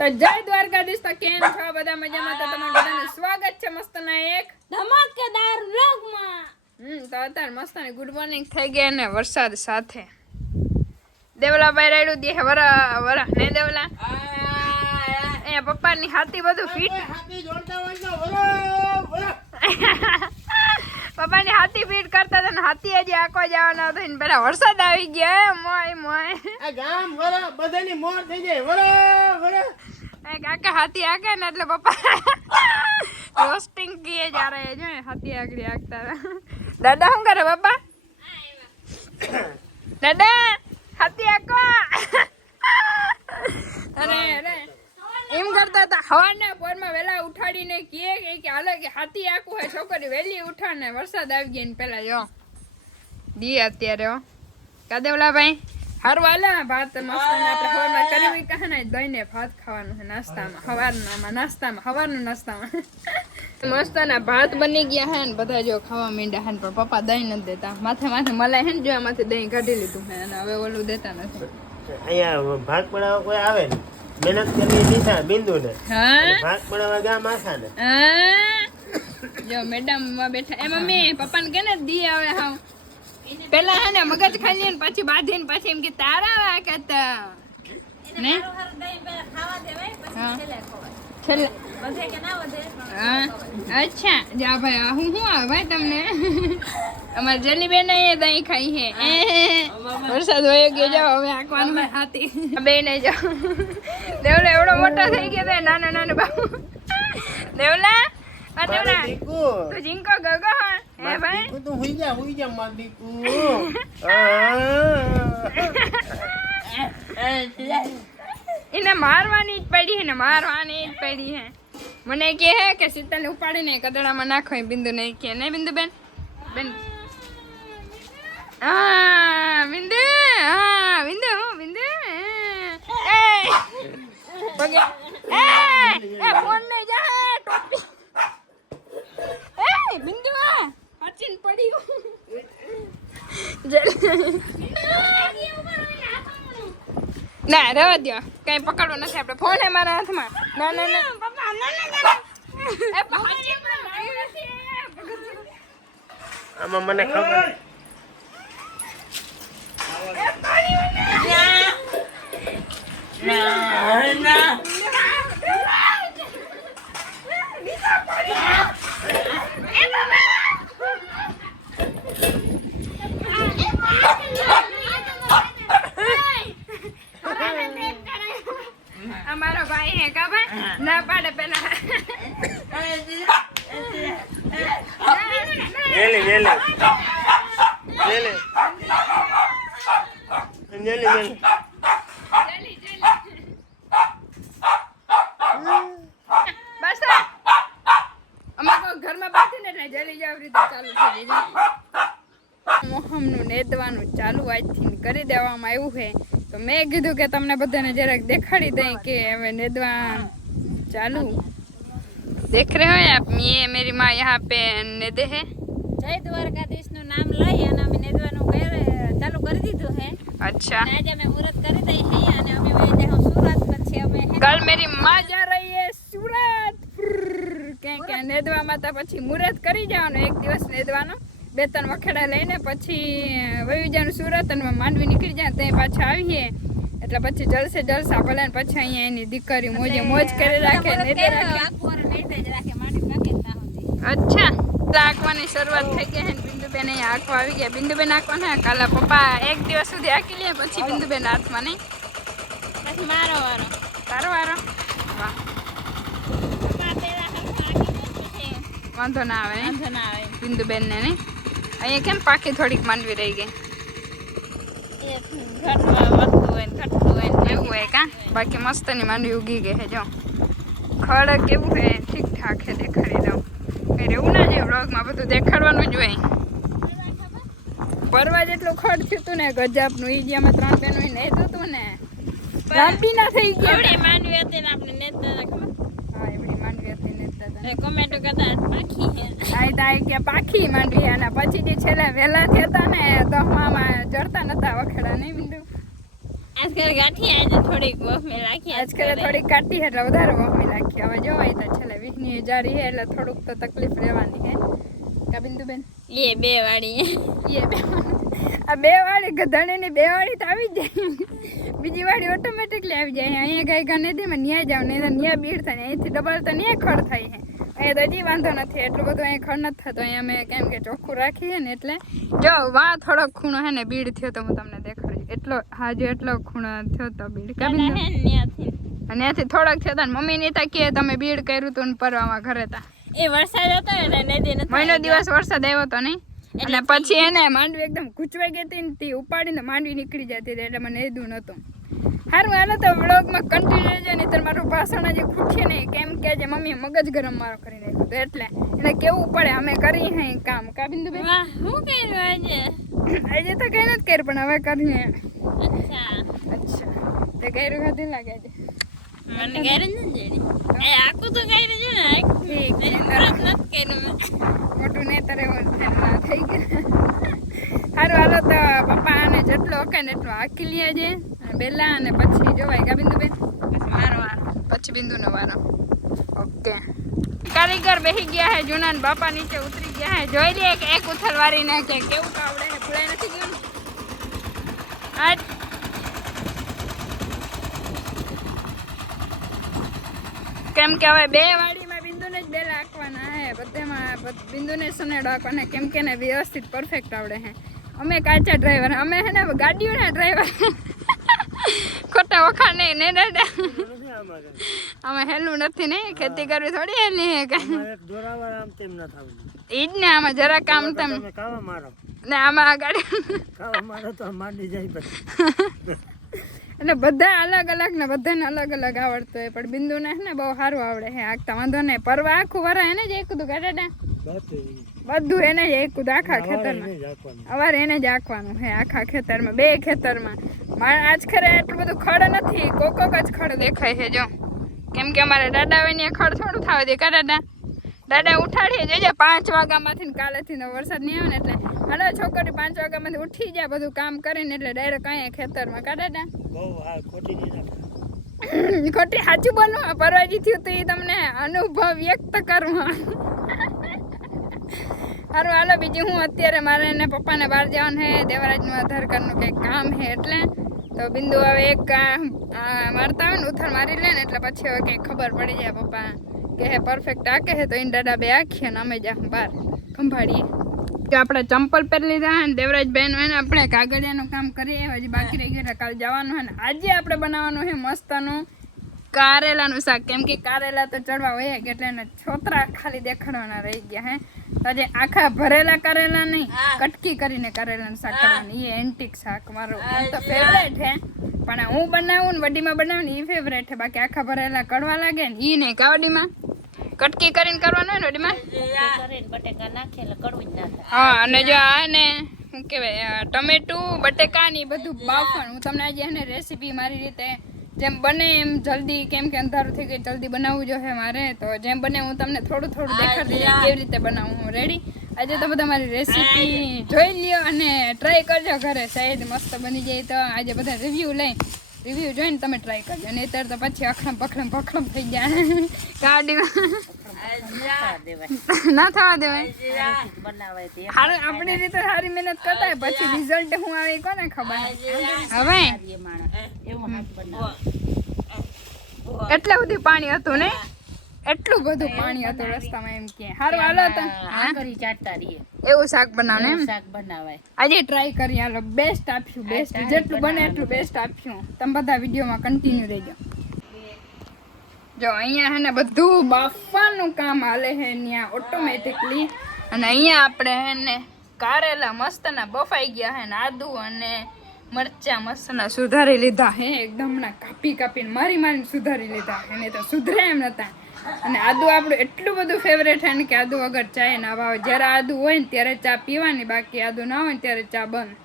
તો જય દ્વારકાધીશ તો કેમ છો? બધા મજામાં? તો તમારું બધાનું સ્વાગત છે મસ્તના એક ધમાકેદાર વ્લોગમાં હમ તો અત્યારે મસ્તની ગુડ મોર્નિંગ થઈ ગયા ને વરસાદ સાથે. દેવલાભાઈ રાયડું દે વરા વરા ને દેવલા? એ પપ્પાની હાથી બધું ફીટ. પપ્પાની હાથી ફીટ કરતા હતા ને હાથી હજી આખો જવાનો હતો ને પેલા વરસાદ આવી ગયા ગામ વરા, બધાની મોર થઈ જાય. વરા વરા. એ કાકા હાથી આગે ને એટલે પપ્પા રોસ્ટિંગ કીએ જા એ જો હાથી આગળ આગતા દાદા શું કરે પપ્પા? દાદા, હાથી આકો અરે અરે. એમ કરતા હતા હવાના પોરમાં વેલા ઉઠાડીને કીએ કે હાલો કે હાથી આકું હોય, છોકરી વહેલી ઉઠાડને વરસાદ આવી ગયો ને પેલા જો. દી અત્યારે હો. કાદેવલા ભાઈ હારું હાલે ભાત મસ્ત ને આપણે હવારમાં કરી કહે ને દહીંને ભાત ખાવાનું છે નાસ્તામાં હવારનામાં નાસ્તામાં હવારનું નાસ્તામાં. મસ્ત ના ભાત બની ગયા હે ને બધા જો ખાવા માંડ્યા હે ને પણ પપ્પા દહીં નથી દેતા. માથે માથે મલાઈ હે ને જો માથે દહીં કાઢી લીધું હે અને હવે ઓલું દેતા નથી. અહીંયા ભાત પડાવવા કોઈ આવે ને? મહેનત કરી દીધા બિંદુ ને હા? ભાગ પડાવવા માથા ને જો મેડમમાં બેઠા. એ મમ્મી પપ્પાને કે ને દી આવે હાવ? પેલા હે ને મગજ ખાઈ લે ને પછી બાંધીને પછી એમ કે તારા વા કહેતા ને? છેલ્લે હા. અચ્છા જા ભાઈ હું શું આવે ભાઈ તમને? અમારે જલીબેન એ દહીં ખાઈ હે. વરસાદ હોય ગયો જાઓ હવે આંકવાનું હોય હાથી. બેને જાઓ. દેવલા એવડો મોટો થઈ ગયો નાના નાના બાબુ. દેવલા જીંકો ગગો હે? ભાઈ? તું હુઈ જા હુઈ જા માર દીકુ. એને મારવાની જ પડી હે ને મારવાની જ પડી હે. મને કહે હે કે શીતલ ઉપાડીને કદડામાં નાખો એ બિંદુ ને કે. ને બિંદુ બેન? બેન. હા બિંદુ હા બિંદુ બિંદુ. પગે એ એ ફોન લઈ જા ટોપી એ બિંદુ આ હચીન પડી ના રવા દો કઈ પકડવો નથી આપણે. ફોન હે મારા હાથમાં. ના ના ના. પપ્પા ના ના ના આમાં મને ખબર. અમારો ભાઈ હે કા ભાઈ? ના પાડે પેલા. લેલે લેલે લેલે લેલે વેલી. જલ્દી, જલ્દી. બસ અમે તો ઘરમાં બેઠી ને એટલે જલ્દી જાવ રીતે ચાલુ થઈ જાય મોહમનું નેદવાનું ચાલુ આજથી કરી દેવામાં આવ્યું છે. તો મેં કીધું કે તમને બધાને જરાક દેખાડી દઈ કે હવે નેદવા ચાલુ. દેખ રહે હોય આપ યે મેરી માં યહાં પે નેદે હે. જય દ્વારકાધીશનું નામ લઈ અને અમે નેદવાનું ચાલુ કરી દીધું હે. અચ્છા. આજે અમે મુહૂર્ત કરી દઈ હે અને અમે વે જાઉં સુરત પછી અમે કાલ મેરી માં જા રહી હે સુરત. કે કે નેદવા માં તો પછી મુહૂર્ત કરી જાવનો એક દિવસ નેદવાનો. બે ત્રણ વખેડા લઈને પછી વયું જવાનું સુરત અને માંડવી નીકળી જાય ત્યાં પાછા આવીએ. એટલે પછી જલસે જલસા ભલે પછી અહીંયા એની દીકરી મોજે મોજ કરી રાખે ના. અચ્છા. આંકવાની શરૂઆત થઈ ગઈ છે ને બિંદુબેન અહીંયા આંકવા આવી ગયા. બિંદુબેન આંકવાના કાલા પપ્પા એક દિવસ સુધી આંકી લે પછી બિંદુબેન હાથમાં નહીં? પછી મારો વારો. તારો વારો? વાહ. વાંધો ના આવે વાંધો ના આવે. બિંદુબેન ને નહીં? અહીંયા કેમ પાકી થોડીક માંડવી રહી ગઈ? ને ને એવું હોય કા? બાકી મસ્તની માંડવી ઉગી ગઈ હે જો. ખડ કેવું હે ઠીક ઠાક હે દેખાડી દઉં. કઈ રહેવું ના જાય વ્લોગમાં બધું દેખાડવાનું જ હોય. પરવા જેટલું ખડ થયું હતું ને ગજાબનું ઈ જ્યાં ત્રણ બહેનો ને હતું ને. લાંબી ના થઈ ગયું. માંડવી હતી ને આપણે નેતા હા એવડી માંડવી હતી ને હતા કોમેન્ટો કરતા પાખી હે. કે પાખી માંડવી અને પછી જે છેલ્લે વહેલા થયા હતા ને દહમામાં ચડતા નતા વખેડા નહીં બિંદુ આજકાલ ગાંઠિયા આજે થોડીક બફે રાખી આજકાલ થોડીક કાટી એટલે વધારે વહમી નાખી હવે જોવાય તો છેલ્લે વીસની હજારી હે એટલે થોડુંક તો તકલીફ રહેવાની હે. કા બિંદુબેન? એ બે વાળી. એ બે આ બે વાળી ગધાણીની બે વાળી તો આવી જાય. બીજી વાડી ઓટોમેટિકલી આવી જાય. અહીંયા ગાય ગા નદીમાં ન્યા જાવ નહીં તો ન્યા બીડ થાય અહીંથી ડબલ તો ન્યા ખડ થાય છે. અહીંયા તો હજી વાંધો નથી એટલું બધું અહીંયા ખડ નથી થતો. અહીંયા અમે કેમ કે ચોખ્ખું રાખીએ ને એટલે જો વાં થોડોક ખૂણો હે ને બીડ થયો તો હું તમને દેખાડું. એટલો હાજુ એટલો ખૂણો થયો તો બીડ. કા બિંદુ? હે ને ત્યાંથી. અને ત્યાંથી થોડોક થયો ને મમ્મી ની તા કે તમે બીડ કર્યું તું ને પરવામાં ઘરે તા. એ વરસાદ હતો ને નદી મહિનો દિવસ વરસાદ આવ્યો તો નહીં? અને પછી એને માંડવી એકદમ ગૂંચવાઈ ગઈ હતી ને તે ઉપાડીને માંડવી નીકળી જતી હતી એટલે મને એદું નહોતું. સારું હાલો તો વ્લોગમાં કન્ટિન્યુ રહેજો નહીં તો મારું ભાષણ જે ખૂટશે નહીં. કેમ કે જે મમ્મી મગજ ગરમ મારો કરી નાખ્યો તો એટલે એને કેવું પડે અમે કરી હે કામ. કા વાહ શું કર્યું આજે? આજે તો કઈ નથી કર્યું પણ હવે કરીએ. અચ્છા. અચ્છા. તે કર્યું હતી લાગે છે મને ઘરે નથી આખું તો કર્યું છે ને આખું. નથી કર્યું. મોટું નેતર એવું ના થઈ ગયું. સારું હાલો તો પપ્પા અને જેટલો હકે ને એટલો આખી લે છે અને બેલા અને પછી જોવાય કા બિંદુબેન? પછી મારો વારો. પછી બિંદુનો વારો. ઓકે. કારીગર બેસી ગયા હે જૂના બાપા નીચે ઉતરી ગયા હે. જોઈ લે કે એક ઉથલવારી ને કે કેવું કાવડે હે ભૂલાઈ નથી ગયું? આજ કેમ કે હવે બે વાડીમાં બિંદુને સનેડો કોને કેમ કે ને વ્યવસ્થિત પરફેક્ટ આવડે હે. અમે કાચા ડ્રાઈવર અમે હે ને ગાડીઓના ડ્રાઈવર ખોટા વખાણ નહીં ને દાદા અમે હેલું નથી ને ખેતી કરવી થોડી હેલી હે ઈ જ ને આમાં જરા કામ તેમ. ને આમાં આ ગાડી મારો તો માંડી જાય એટલે બધા અલગ અલગ ને બધાને અલગ અલગ આવડતું હોય પણ બિંદુને ને બહુ સારું આવડે હે. આગતા વાંધો નહીં. પરવા આખું વરા એને જ એકું ગાડા બધું એને જ એકું આખા ખેતરમાં. અવાર એને જ આખવાનું હે આખા ખેતરમાં બે ખેતરમાં. મારે આજ ખરે એટલું બધું ખડ નથી. કોક જ ખડ દેખાય છે જો. કેમ કે અમારે દાદા ખડ થોડું થવા દે. કા દાદા દાદા ઉઠાડીએ જઈએ પાંચ વાગ્યામાંથી કાલેથી વરસાદ નહીં આવે ને એટલે હાલો છોકરી પાંચ વાગ્યામાંથી ઉઠી જાય બધું કામ કરીને એટલે ડાયરેક્ટ અહીંયા ખેતરમાં. કા દાદા? ખોટી સાચું બોલો. પરવાજી થયું તો એ તમને અનુભવ વ્યક્ત કરવા. સારું હાલો બીજું હું અત્યારે મારે એને પપ્પાને બહાર જવાનું હે દેવરાજનું આધાર કાર્ડનું કંઈક કામ છે એટલે. તો બિંદુ હવે એક મારતા આવે ને ઉથર મારી લે ને એટલે પછી હવે કંઈક ખબર પડી જાય પપ્પા. કે હે પરફેક્ટ આકે હે તો ઈન દાદા બે આખીએ ને અમે જાઉં બહાર ખંભાળીએ. કે આપણે ચંપલ પહેરી લીધા હે ને દેવરાજ બેન હોય ને આપણે કાગળિયાનું કામ કરીએ હજી બાકી રહી ગયા કાલ જવાનું હે ને આજે આપણે બનાવવાનું છે મસ્તનું કારેલાનું શાક. કેમ કે કારેલા તો ચડવા હોય એટલે એને છોતરા ખાલી દેખાડવાના રહી ગયા હે. આજે આખા ભરેલા કારેલા નહીં કટકી કરીને કારેલાનું શાક કરવાનું એ એન્ટિક શાક મારું. તો ફેવરેટ હે. પણ હું બનાવું ને વડીમાં બનાવું ને એ ફેવરેટ છે બાકી આખા ભરેલા કડવા લાગે ને એ નહીં કાવડીમાં. કટકી કરીને કરવાનું હોય ને ઓડીમાં બટેકા નાખે કડવું જ હા અને જો આ ને શું કહેવાય ટમેટું બટેકા ને બધું બાફણ હું તમને આજે એને રેસીપી મારી રીતે જેમ બને એમ જલ્દી કેમ કે અંધારું થઈ ગયું જલ્દી બનાવવું જોઈએ મારે તો જેમ બને હું તમને થોડું થોડું દેખાડી દઈશ કેવી રીતે બનાવું. હું રેડી આજે તો બધા મારી રેસીપી જોઈ લ્યો અને ટ્રાય કરજો ઘરે. શાયદ મસ્ત બની જાય તો આજે બધા રિવ્યૂ લઈ. રિવ્યૂ જોઈને તમે ટ્રાય કરજો. નહીતર તો પછી અખડમ પખડમ પખડમ થઈ જાય. ગાડીમાં. ના થવા દેવાય. હારું આપણી રીતે સારી મહેનત કરતા પછી રિઝલ્ટ હું આવે કોને ખબર? હવે? એટલે બધું પાણી હતું ને એટલું બધું પાણી હતું રસ્તામાં એમ કે હારું હાલો તો. કરી ચાટતા રહીએ. એવું શાક બનાવે એમ? શાક બનાવાય. આજે ટ્રાય કરી હાલો બેસ્ટ આપ્યું બેસ્ટ જેટલું બને એટલું બેસ્ટ આપ્યું તમે બધા વિડીયોમાં કન્ટિન્યુ રહેજો. જો અહીંયા હે ને બધું બાફવાનું કામ હાલે હે ત્યાં ઓટોમેટિકલી અને અહીંયા આપણે હે ને કારેલા મસ્તના બફાઈ ગયા હે ને આદુ અને મરચા મસ્તના સુધારી લીધા હે એકદમ ના કાપી કાપીને મારી મારીને સુધારી લીધા એને તો સુધરે એમ નતા. અને આદુ આપણું એટલું બધું ફેવરેટ હે ને કે આદુ વગર ચાય ના ભાવે જ્યારે આદુ હોય ને ત્યારે ચા પીવાની, બાકી આદુ ના હોય ને ત્યારે ચા બંધ.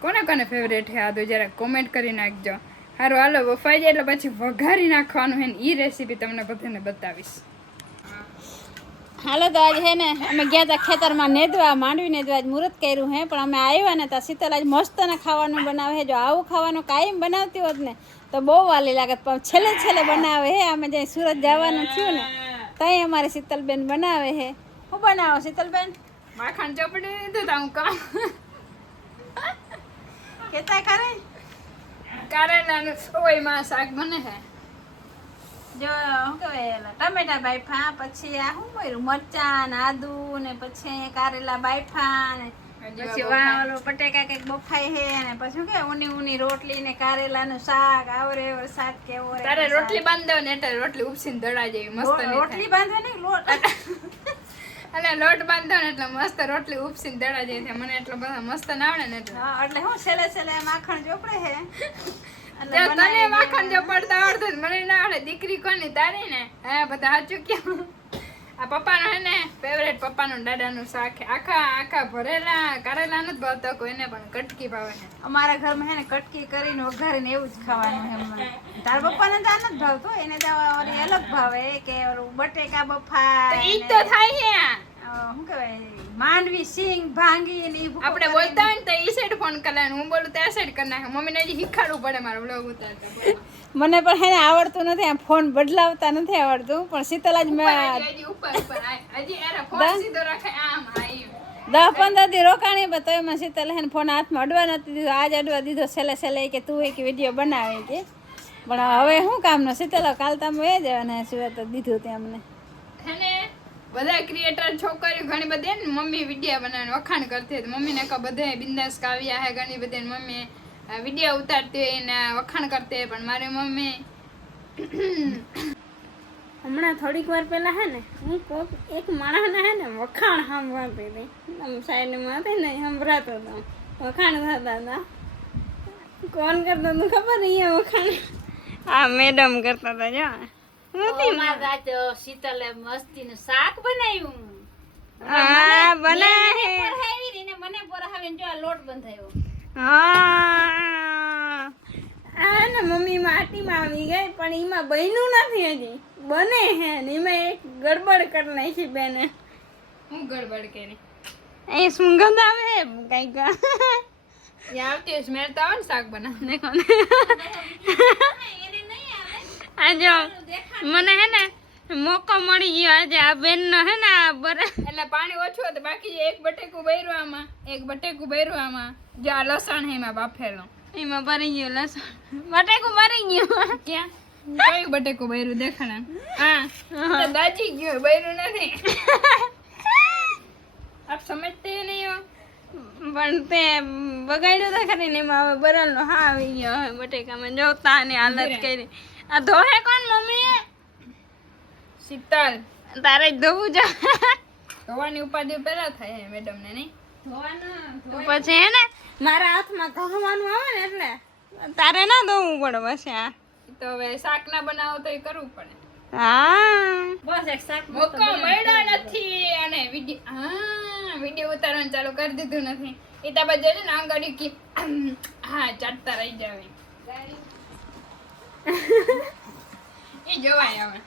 કોને કોને ફેવરેટ છે આદુ? જરા કોમેન્ટ કરી નાખજો. સારું હાલો બફાઈ જાય એટલે પછી વઘારી નાખવાનું હોય ને એ રેસીપી તમને બધાને બતાવીશ. હાલો તો આજ હે ને અમે ગયા હતા ખેતરમાં નેદવા માંડવી નેદવા આજ મુહૂર્ત કર્યું હે પણ અમે આવ્યા ને ત્યાં શીતલ આજ મસ્ત ને ખાવાનું બનાવે હે. જો આવું ખાવાનું કાયમ બનાવતી હોત ને તો બહુ વાલી લાગત પણ છેલ્લે છેલ્લે બનાવે હે અમે જ્યાં સુરત જવાનું થયું ને ત્યાં અમારે શીતલબેન બનાવે હે. હું બનાવો શીતલબેન? માખણ ચોપડી લીધું તો હું કામ. કેતા કરે? કારેલાનું ઓયમાં શાક બને છે જો શું કહેવાય ટમેટા બાયફા પછી આ શું કર્યું? મરચાં ને આદુ ને પછી કારેલા બાયફા ને પછી વાળો બટેકા કંઈક બફાઈ હે ને પછી કે ઉની ઉની રોટલી ને કારેલા નું શાક આવરે એવર શાક કેવો તારે રોટલી બાંધો ને એટલે રોટલી ઉપસીને દડા જેવી મસ્ત રોટલી બાંધો નહીં લોટ. અને લોટ બાંધો ને એટલે મસ્ત રોટલી ઉપસીને દડા જેવી થાય મને એટલો બધા મસ્ત ના આવડે ને એટલે. એટલે હું છેલ્લે છેલ્લે માખણ ચોપડે હે તને માખણ જો પડતા આવડતું ને મને ના આવડે. દીકરી કોની? તારી ને? હા બધા સાચું કેવું આ પપ્પાનો હે ને ફેવરેટ પપ્પાનું દાદાનું શાક આખા આખા ભરેલા કરેલા નથી ભાવતા કોઈને પણ કટકી ભાવે છે. અમારા ઘરમાં હે ને કટકી કરીને વઘારીને એવું જ ખાવાનું હે. તારા પપ્પાને તો આ નથી ભાવતો એને તો અલગ ભાવે. કે બટેકા બફા ઈ તો થાય છે શું કહેવાય? માંડવી સિંગ ભાંગી ને આપણે બોલતા હોય ને તો ઈ સાઈડ ફોન કરે હું બોલું ત્યાં સેટ કરી નાખે. મમ્મીને હજી શીખાડવું પડે મારું બ્લોગ ઉતારતા મને પણ હે આવડતું નથી આ ફોન બદલાવતા નથી આવડતું પણ શીતલ જ મેં દસ પંદર દી રોકાણી પણ તો એમાં શીતલ હે ફોન હાથમાં અડવા નથી દીધો. આજ અડવા દીધો છેલ્લે છેલ્લે કે તું એક વીડિયો બનાવે કે. પણ હવે શું કામનો? શીતલ કાલ તમે એ જ અને તો દીધું ત્યાં અમને. બધા ક્રિએટર છોકરીઓ ઘણી બધી હે ને મમ્મી વિડીયા બનાવીને વખાણ કરતી હતી મમ્મીને કહો બધા બિંદાસ કાવ્યા હે. ઘણી બધી મમ્મી વિડીયા ઉતારતી હોય ને વખાણ કરતી હોય. પણ મારી મમ્મી હમણાં થોડીક વાર પહેલાં હે ને હું કોક એક માણસના હે ને વખાણ સાંભળતી હતી. આમ સાઈડમાં હતી ને સંભળાતો હતો. વખાણ થતા હતા. કોણ કરતો હતું ખબર અહીંયા વખાણ. આ મેડમ કરતા હતા જો. શીતલે મસ્તી નું શાક બનાવ્યું. હા બનાવે. મને જો આ લોટ બંધાયો. હા. આ ને મમ્મી માટીમાં આવી ગઈ પણ એમાં બન્યું નથી હજી. બને હે ને એમાં એક ગડબડ કરી નાખી બેને. હું ગડબડ કરી? એ સુગંધ આવે? કંઈક. આવતી સ્મેલ તો આવે ને શાક બનાવ દેખો ને આ જો મને હે ને મોકો મળી ગયો. આજે આ બેન નો હે ને આ બરા એટલે પાણી ઓછું હતું બાકી એક બટેકું બૈરું આમાં એક બટેકું બૈરું આમાં જો આ લસણ હે એમાં બાફેલો. એમાં ભરી ગયું લસણ. બટેકું ભરી ગયું. ક્યાં? કયું બટેકું ભર્યું? દેખાણા. હા. દાજી ગયું ભર્યું નથી. આપ સમજતે નહીં હો. પણ તે બગાડ્યું તો ખરી ને એમાં હવે હા આવી ગયો. બટેકામાં જોતા ને હાલત કરી. આ ધોહે કોણ મમ્મી શીતલ. તારે જ ધોવું જો ધોવાની ઉપાધિ પેલા થાય હે મેડમ ને નહીં પછી હે ને મારા હાથમાં કહવાનું આવે ને એટલે તારે ના ધોવું પડે પછી આ. તો હવે શાક ના બનાવો તો એ કરવું પડે. હા. બસ એક શાક મોકો મળ્યો નથી અને વિડિયો હા વિડિયો ઉતારવાનું ચાલુ કરી દીધું નથી. એ તાબા જઈને આંગળી કી હા ચાટતા રહી જાવે. એ જોવાય હવે.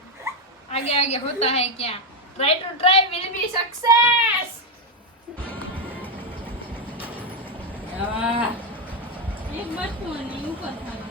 આગે આગે હોતા હે ક્યાં? Try to try will be success એક વસ્તુ ઉપર થાય.